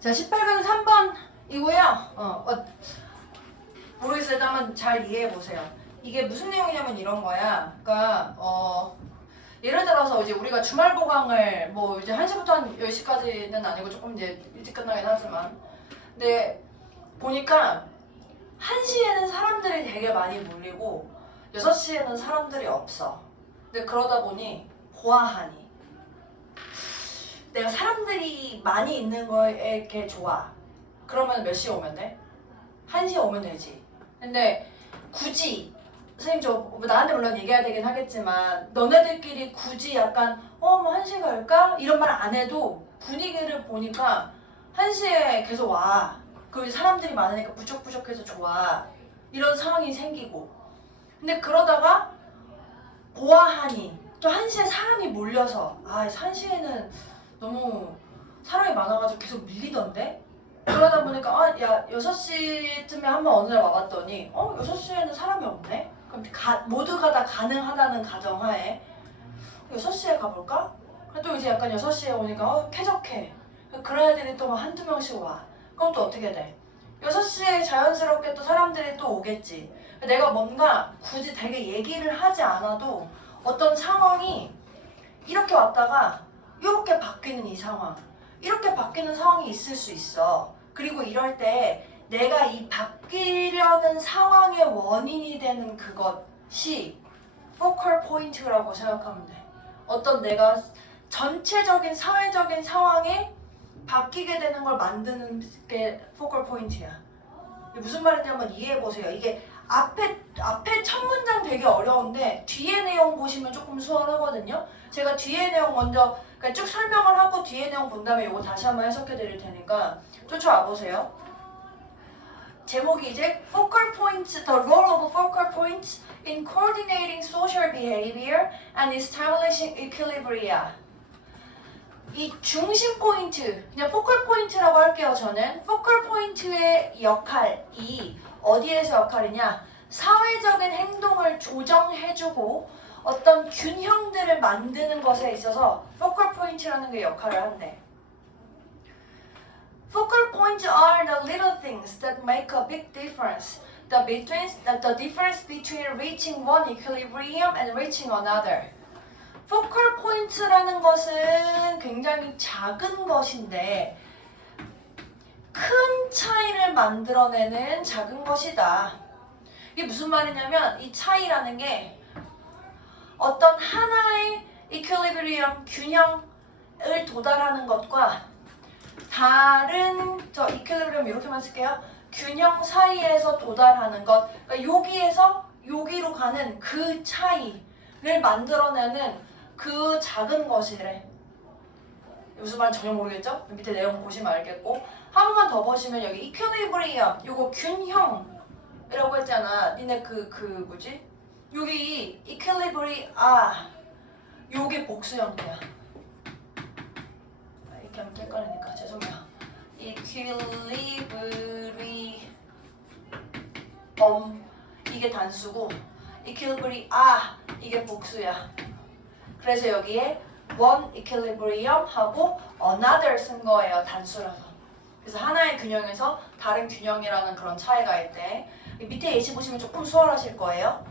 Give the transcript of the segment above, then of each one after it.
자, 18강 3번이고요. 모르겠어요. 일단 한번 잘 이해해 보세요. 이게 무슨 내용이냐면 이런 거야. 그러니까 예를 들어서 이제 우리가 주말 보강을 뭐 이제 1시부터 한 10시까지는 아니고 조금 이제 일찍 끝나긴 하지만, 근데 보니까 1시에는 사람들이 되게 많이 몰리고 6시에는 사람들이 없어. 근데 그러다 보니 보아하니 내가 사람들이 많이 있는 거에 이렇게 좋아. 그러면 몇 시에 오면 돼? 1시에 오면 되지. 근데 굳이 선생님 저 나한테 물론 얘기해야 되긴 하겠지만 너네들끼리 굳이 약간 뭐 1시에 갈까? 이런 말 안 해도 분위기를 보니까 1시에 계속 와. 그리고 사람들이 많으니까 부적부적해서 좋아. 이런 상황이 생기고. 근데 그러다가 보아하니 또 1시에 사람이 몰려서 1시에는 너무 사람이 많아가지고 계속 밀리던데? 그러다 보니까 야 6시쯤에 한번 어느 날 와봤더니 6시에는 사람이 없네? 그럼 모두가 다 가능하다는 가정하에 6시에 가볼까? 또 이제 약간 6시에 오니까 쾌적해. 그런 애들이 또 막 한두 명씩 와. 그럼 또 어떻게 돼? 6시에 자연스럽게 또 사람들이 또 오겠지. 내가 뭔가 굳이 되게 얘기를 하지 않아도 어떤 상황이 이렇게 왔다가 이렇게 바뀌는 이 상황, 이렇게 바뀌는 상황이 있을 수 있어. 그리고 이럴 때 내가 이 바뀌려는 상황의 원인이 되는 그것이 포컬 포인트라고 생각하면 돼. 어떤 내가 전체적인 사회적인 상황에 바뀌게 되는 걸 만드는 게 포컬 포인트야. 이게 무슨 말인지 한번 이해해 보세요. 이게 앞에 첫 문장 되게 어려운데 뒤에 내용 보시면 조금 수월하거든요. 제가 뒤에 내용 먼저 쭉 설명을 하고 뒤에 내용 본 다음에 이거 다시 한번 해석해 드릴 테니까 쫓아와 보세요. 제목이 이제 Focal Points, The Role of Focal Points in Coordinating Social Behavior and Establishing Equilibria. 이 중심 포인트, 그냥 포컬 포인트라고 할게요. 저는 포컬 포인트의 역할이 어디에서 역할이냐? 사회적인 행동을 조정해주고 어떤 균형들을 만드는 것에 있어서 포컬 포인트라는 게 역할을 한대. Focal points are the little things that make a big difference. The difference between reaching one equilibrium and reaching another. 포컬 포인트라는 것은 굉장히 작은 것인데 큰 차이를 만들어내는 작은 것이다. 이게 무슨 말이냐면 이 차이라는 게 어떤 하나의 이퀄리브리엄 균형을 도달하는 것과 다른 이퀄리브리엄 이렇게만 쓸게요. 균형 사이에서 도달하는 것. 그러니까 여기에서 여기로 가는 그 차이를 만들어내는 그 작은 것이래. 무슨 말인지 전혀 모르겠죠? 밑에 내용 보시면 알겠고 한 번만 더 보시면 여기 이퀄리브리엄 요거 균형이라고 했잖아. 니네 그 뭐지? 여기 요게 복수 형태야. 이렇게 하면 헷갈리니까 죄송해요. 이퀄리브리엄 이게 단수고 이게 복수야. 그래서 여기에 one equilibrium 하고 another 쓴 거예요. 단수라서. 그래서 하나의 균형에서 다른 균형이라는 그런 차이가 있대. 밑에 예시 보시면 조금 수월하실 거예요.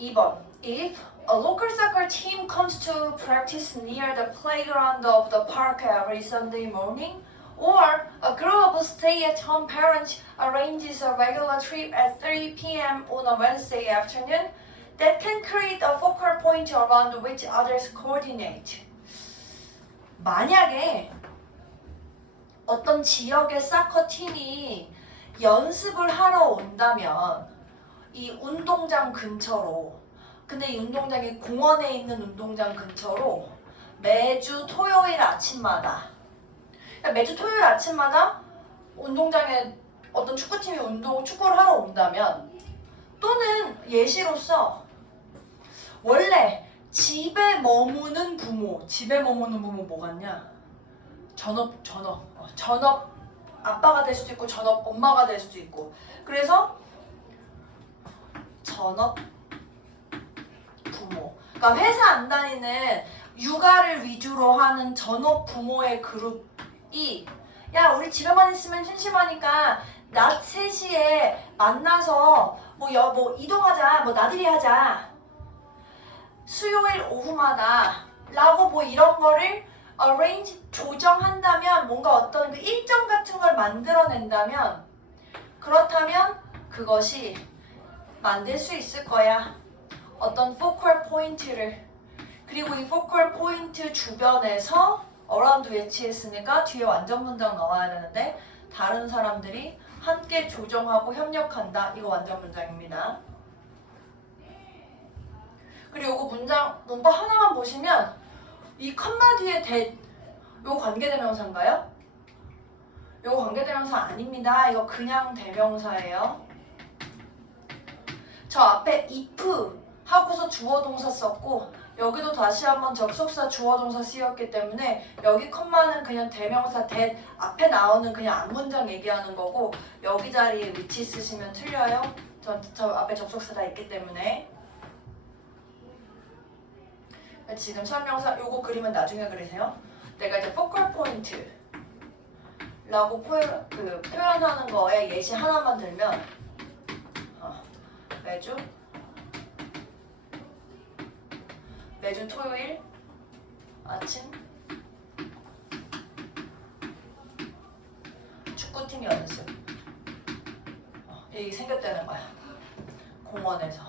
2번. If a local soccer team comes to practice near the playground of the park every Sunday morning, or a group of stay-at-home parents arranges a regular trip at 3 p.m. on a Wednesday afternoon, that can create a focal point around which others coordinate. 만약에 어떤 지역의 사커 팀이 연습을 하러 온다면 이 운동장 근처로, 근데 이 운동장이 공원에 있는 운동장 근처로 매주 토요일 아침마다, 그러니까 매주 토요일 아침마다 운동장에 어떤 축구팀이 축구를 하러 온다면, 또는 예시로서 원래 집에 머무는 부모 뭐 같냐? 전업 아빠가 될 수도 있고 전업 엄마가 될 수도 있고. 그래서 전업 부모, 그러니까 회사 안 다니는 육아를 위주로 하는 전업 부모의 그룹이 우리 집에만 있으면 심심하니까 낮 3시에 만나서 뭐 이동하자, 뭐 나들이 하자. 수요일 오후마다 라고 뭐 이런 거를 arrange, 조정한다면 뭔가 어떤 그 일정 같은 걸 만들어낸다면 그렇다면 그것이 만들 수 있을 거야. 어떤 focal 포인트를. 그리고 이 focal 포인트 주변에서 around 외치했으니까 뒤에 완전 문장 넣어야 되는데 다른 사람들이 함께 조정하고 협력한다. 이거 완전 문장입니다. 그리고 이거 문장 문법 하나만 보시면 이 컴마 뒤에 요거 관계대명사인가요? 요거 관계대명사 아닙니다. 이거 그냥 대명사예요. 저 앞에 if 하고서 주어동사 썼고 여기도 다시 한번 접속사 주어동사 쓰였기 때문에 여기 컴마는 그냥 대명사 that 앞에 나오는 그냥 앞문장 얘기하는 거고 여기 자리에 위치 쓰시면 틀려요. 저 앞에 접속사 다 있기 때문에. 지금 설명서 요거 그림은 나중에 그리세요. 내가 이제 focal point 라고 표현하는 거에 예시 하나만 들면 매주 토요일 아침 축구팀 연습 이게 생겼다는 거야. 공원에서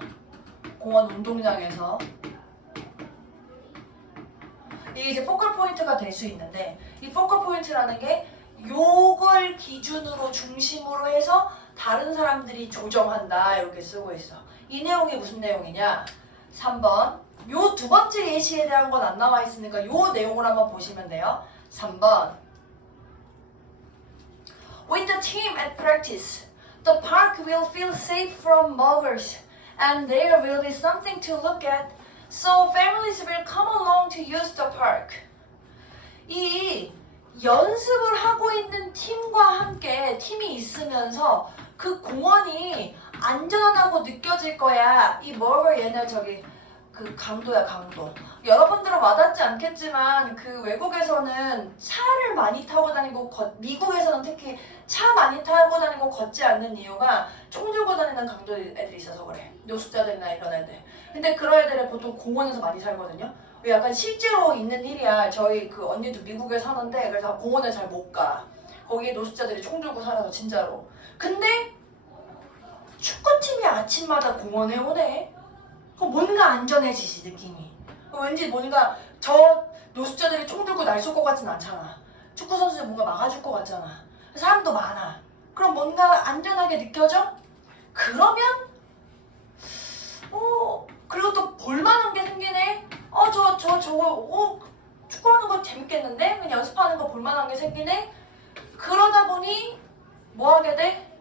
공원 운동장에서 이게 이제 포컬 포인트가 될 수 있는데 이 포컬 포인트라는 게 요걸 기준으로 중심으로 해서 다른 사람들이 조정한다 이렇게 쓰고 있어. 이 내용이 무슨 내용이냐? 3번 요 두 번째 예시에 대한 건 안 나와 있으니까 요 내용을 한번 보시면 돼요. 3번 With the team at practice, the park will feel safe from muggers and there will be something to look at. So families will come along to use the park. 이 연습을 하고 있는 팀과 함께 팀이 있으면서 그 공원이 안전하다고 느껴질 거야. 이 뭐가 얘네 저기 그 강도야 강도. 여러분들은 와닿지 않겠지만 그 외국에서는 차를 많이 타고 다니고 미국에서는 특히 차 많이 타고 다니고 걷지 않는 이유가 총 들고 다니는 강도 애들이 있어서 그래. 노숙자들이나 이런 애들. 근데 그런 애들은 보통 공원에서 많이 살거든요. 약간 실제로 있는 일이야. 저희 그 언니도 미국에 사는데 그래서 공원에 잘 못 가. 거기에 노숙자들이 총 들고 살아서 진짜로. 근데 축구팀이 아침마다 공원에 오네. 그럼 뭔가 안전해지지 느낌이. 왠지 뭔가 저 노숙자들이 총 들고 날 쏠 것 같진 않잖아. 축구 선수들 뭔가 막아줄 것 같잖아. 사람도 많아. 그럼 뭔가 안전하게 느껴져? 그러면 그리고 또 볼만한 게 생기네. 저거 축구하는 거 재밌겠는데? 그냥 연습하는 거 볼만한 게 생기네. 그러다 보니 뭐 하게 돼?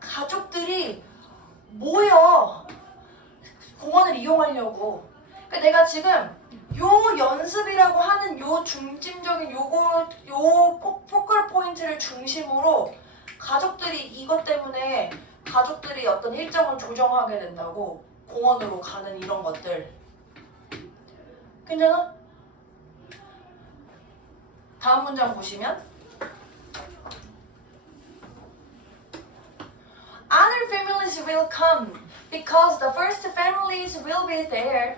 가족들이 모여 공원을 이용하려고. 그러니까 내가 지금 요 연습이라고 하는 요 중심적인 요 포컬 포인트를 중심으로 가족들이 이것 때문에 가족들이 어떤 일정을 조정하게 된다고. 공원으로 가는 이런 것들. 괜찮아? 다음 문장 보시면 Other families will come because the first families will be there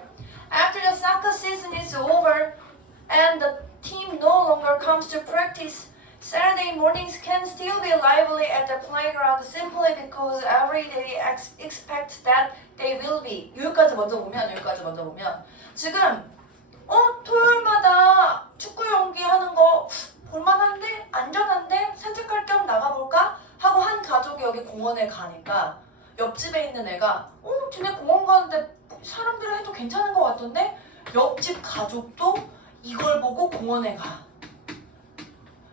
after the soccer season is over and the team no longer comes to practice. Saturday mornings can still be lively at the playground simply because every day expects that they will be. 여기까지 먼저 보면 지금 토요일마다 축구 경기 하는 거 볼만한데? 안전한데? 산책할 겸 나가볼까? 하고 한 가족이 여기 공원에 가니까 옆집에 있는 애가 쟤네 공원 가는데 사람들이 해도 괜찮은 것 같던데? 옆집 가족도 이걸 보고 공원에 가.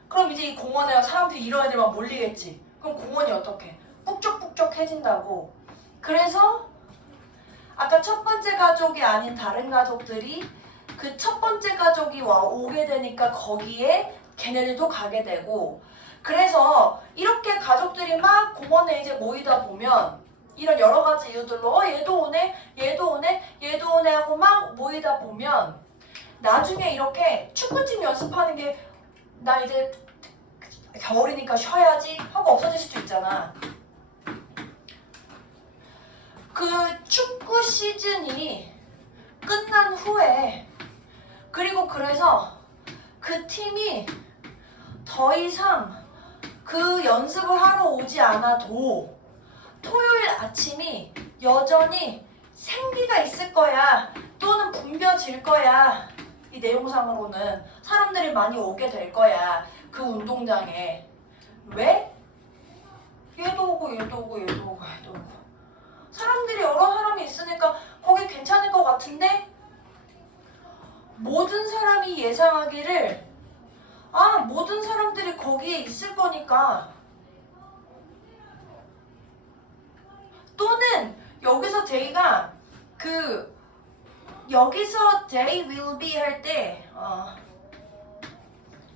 그럼 이제 이 공원에 사람들이 이런 애들만 몰리겠지. 그럼 공원이 어떻게? 북적북적해진다고. 그래서 아까 첫 번째 가족이 아닌 다른 가족들이 그 첫 번째 가족이 오게 되니까 거기에 걔네들도 가게 되고 그래서 이렇게 가족들이 막 공원에 이제 모이다 보면 이런 여러 가지 이유들로 얘도 오네 하고 막 모이다 보면 나중에 이렇게 축구팀 연습하는 게 나 이제 겨울이니까 쉬어야지 하고 없어질 수도 있잖아. 그 축구 시즌이 끝난 후에 그리고 그래서 그 팀이 더 이상 그 연습을 하러 오지 않아도 토요일 아침이 여전히 생기가 있을 거야 또는 붐벼질 거야. 이 내용상으로는 사람들이 많이 오게 될 거야 그 운동장에. 왜? 얘도 오고 얘도 오고 얘도 오고 얘도 오고 사람들이 여러 사람이 있으니까 거기 괜찮을 것 같은데 모든 사람이 예상하기를 모든 사람들이 거기에 있을 거니까 또는 여기서 데이가 여기서 they will be 할 때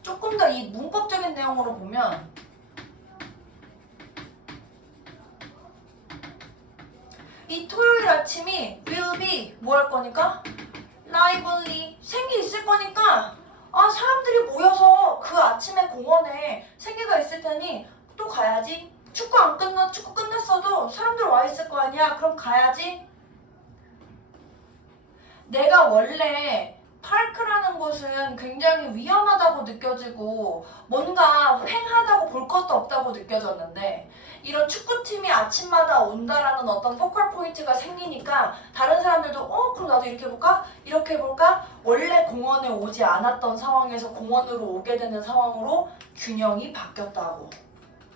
조금 더 이 문법적인 내용으로 보면 이 토요일 아침이 will be 뭐 할 거니까 lively 생기 있을 거니까 사람들이 모여서 그 아침에 공원에 생기가 있을 테니 또 가야지. 축구 끝났어도 사람들 와 있을 거 아니야. 그럼 가야지. 내가 원래 파크라는 곳은 굉장히 위험하다고 느껴지고 뭔가 휑하다고 볼 것도 없다고 느껴졌는데 이런 축구팀이 아침마다 온다라는 어떤 포컬 포인트가 생기니까 다른 사람들도 그럼 나도 이렇게 해볼까? 이렇게 해볼까? 원래 공원에 오지 않았던 상황에서 공원으로 오게 되는 상황으로 균형이 바뀌었다고.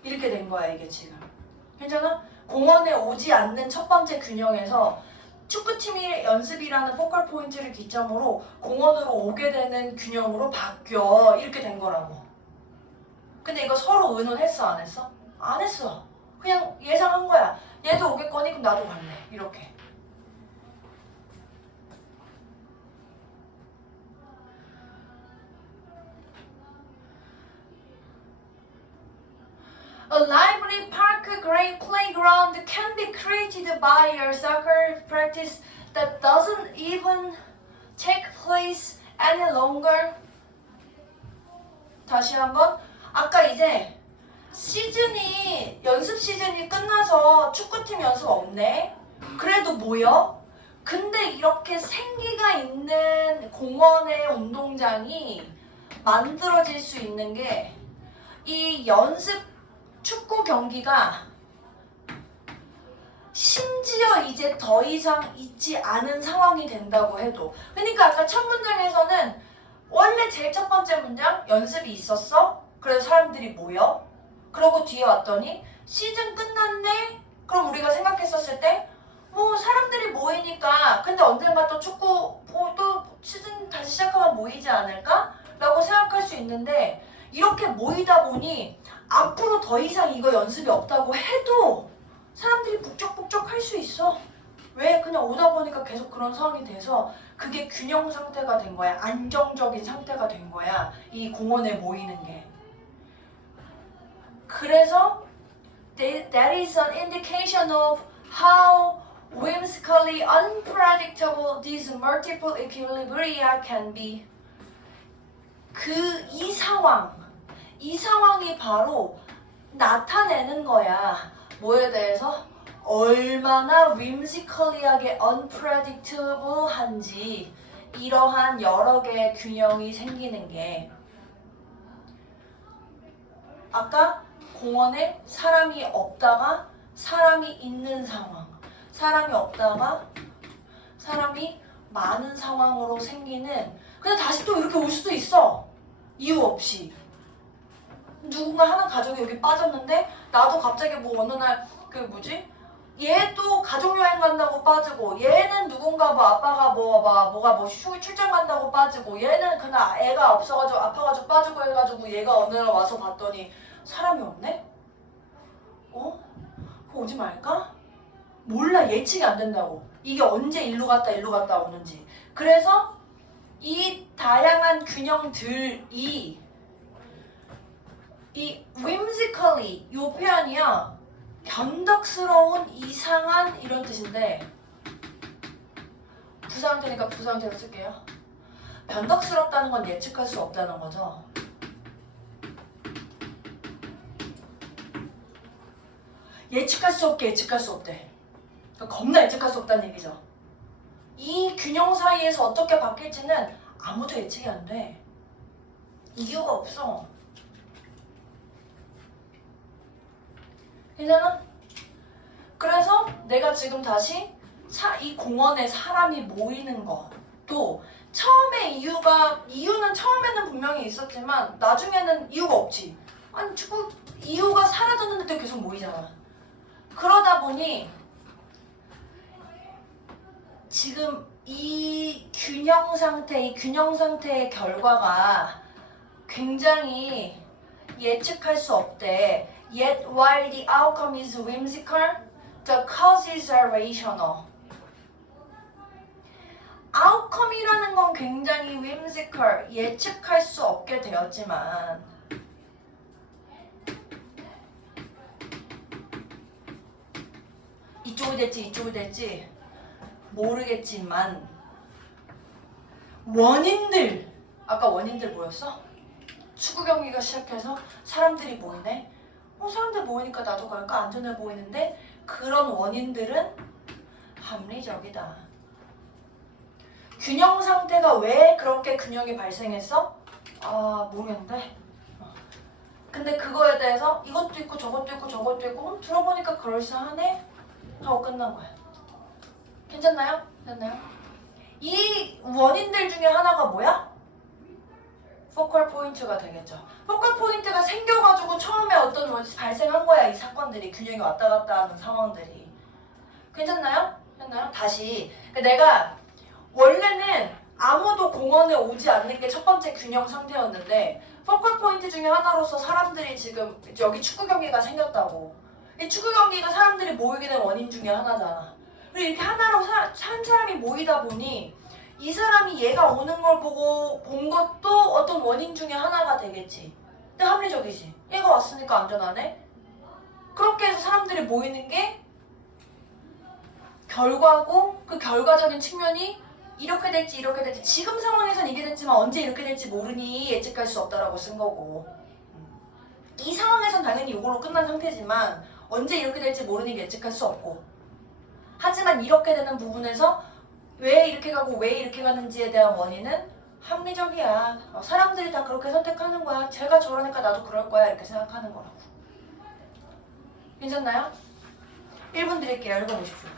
이렇게 된 거야 이게 지금. 괜찮아? 공원에 오지 않는 첫 번째 균형에서 축구팀의 연습이라는 포컬 포인트를 기점으로 공원으로 오게 되는 균형으로 바뀌어. 이렇게 된 거라고. 근데 이거 서로 의논했어 안 했어? 안 했어. 그냥 예상한 거야. 얘도 오겠거니 그럼 나도 갈래. 이렇게. A lively park great playground can be created by your soccer practice that doesn't even take place any longer. 다시 한번. 아까 이제 연습 시즌이 끝나서 축구팀 연습 없네. 그래도 모여. 근데 이렇게 생기가 있는 공원의 운동장이 만들어질 수 있는 게 이 연습 축구 경기가 심지어 이제 더 이상 있지 않은 상황이 된다고 해도 그러니까 아까 첫 문장에서는 원래 제일 첫 번째 문장 연습이 있었어? 그래서 사람들이 모여 그러고 뒤에 왔더니 시즌 끝났네? 그럼 우리가 생각했었을 때 뭐 사람들이 모이니까 근데 언젠가 또 축구 또 시즌 다시 시작하면 모이지 않을까? 라고 생각할 수 있는데 이렇게 모이다 보니 앞으로 더 이상 이거 연습이 없다고 해도 사람들이 북적북적 할 수 있어. 왜? 그냥 오다 보니까 계속 그런 상황이 돼서 그게 균형 상태가 된 거야. 안정적인 상태가 된 거야. 이 공원에 모이는 게. 그래서 that is an indication of how whimsically unpredictable these multiple equilibria can be. 이 상황이 바로 나타내는 거야. 뭐에 대해서? 얼마나 whimsically하게 unpredictable한지 이러한 여러 개의 균형이 생기는 게 아까 공원에 사람이 없다가 사람이 있는 상황 사람이 없다가 사람이 많은 상황으로 생기는 근데 다시 또 이렇게 올 수도 있어. 이유 없이. 누군가 하나 가족이 여기 빠졌는데 나도 갑자기 뭐 어느 날 얘도 가족여행 간다고 빠지고 얘는 누군가 뭐 아빠가 출장 간다고 빠지고 얘는 그날 애가 없어가지고 아파가지고 빠지고 해가지고 얘가 어느 날 와서 봤더니 사람이 없네? 그거 오지 말까? 몰라. 예측이 안 된다고. 이게 언제 일로 갔다 오는지. 그래서 이 다양한 균형들이 이 whimsically 이 표현이야 변덕스러운 이상한 이런 뜻인데 부사형태니까 부사형태로 쓸게요. 변덕스럽다는 건 예측할 수 없다는 거죠. 예측할 수 없게 예측할 수 없대. 그러니까 겁나 예측할 수 없다는 얘기죠. 이 균형 사이에서 어떻게 바뀔지는 아무도 예측이 안 돼. 이유가 없어. 괜찮아? 그래서 내가 지금 다시 이 공원에 사람이 모이는 것도 처음에 이유는 처음에는 분명히 있었지만 나중에는 이유가 없지. 아니 축구 이유가 사라졌는데도 계속 모이잖아. 그러다 보니 지금 이 균형 상태의 결과가 굉장히 예측할 수 없대. Yet while the outcome is whimsical, the causes are rational. outcome이라는 건 굉장히 whimsical, 예측할 수 없게 되었지만 이쪽이 될지 모르겠지만 원인들, 아까 원인들 뭐였어? 축구 경기가 시작해서 사람들이 모이네. 사람들 모이니까 나도 갈까? 안전해 보이는데 그런 원인들은 합리적이다. 균형 상태가 왜 그렇게 균형이 발생했어? 모르겠는데. 근데 그거에 대해서 이것도 있고 저것도 있고 저것도 있고 들어보니까 그럴싸하네? 하고 끝난 거야. 괜찮나요? 이 원인들 중에 하나가 뭐야? 포컬 포인트가 되겠죠. 포컬 포인트가 생겨가지고 처음에 어떤 발생한 거야. 이 사건들이 균형이 왔다 갔다 하는 상황들이. 괜찮나요? 다시 내가 원래는 아무도 공원에 오지 않는 게 첫 번째 균형 상태였는데 포컬 포인트 중에 하나로서 사람들이 지금 여기 축구 경기가 생겼다고. 이 축구 경기가 사람들이 모이게 된 원인 중에 하나잖아. 그리고 이렇게 하나로 한 사람이 모이다 보니 이 사람이 얘가 오는 걸 보고 본 것도 어떤 원인 중에 하나가 되겠지. 근데 합리적이지. 얘가 왔으니까 안전하네. 그렇게 해서 사람들이 모이는 게 결과고 그 결과적인 측면이 이렇게 될지 지금 상황에선 이게 됐지만 언제 이렇게 될지 모르니 예측할 수 없다라고 쓴 거고 이 상황에선 당연히 이걸로 끝난 상태지만 언제 이렇게 될지 모르니 예측할 수 없고 하지만 이렇게 되는 부분에서 왜 이렇게 가고 왜 이렇게 가는지에 대한 원인은 합리적이야. 사람들이 다 그렇게 선택하는 거야. 제가 저러니까 나도 그럴 거야. 이렇게 생각하는 거라고. 괜찮나요? 1분 드릴게요. 읽어보십시오.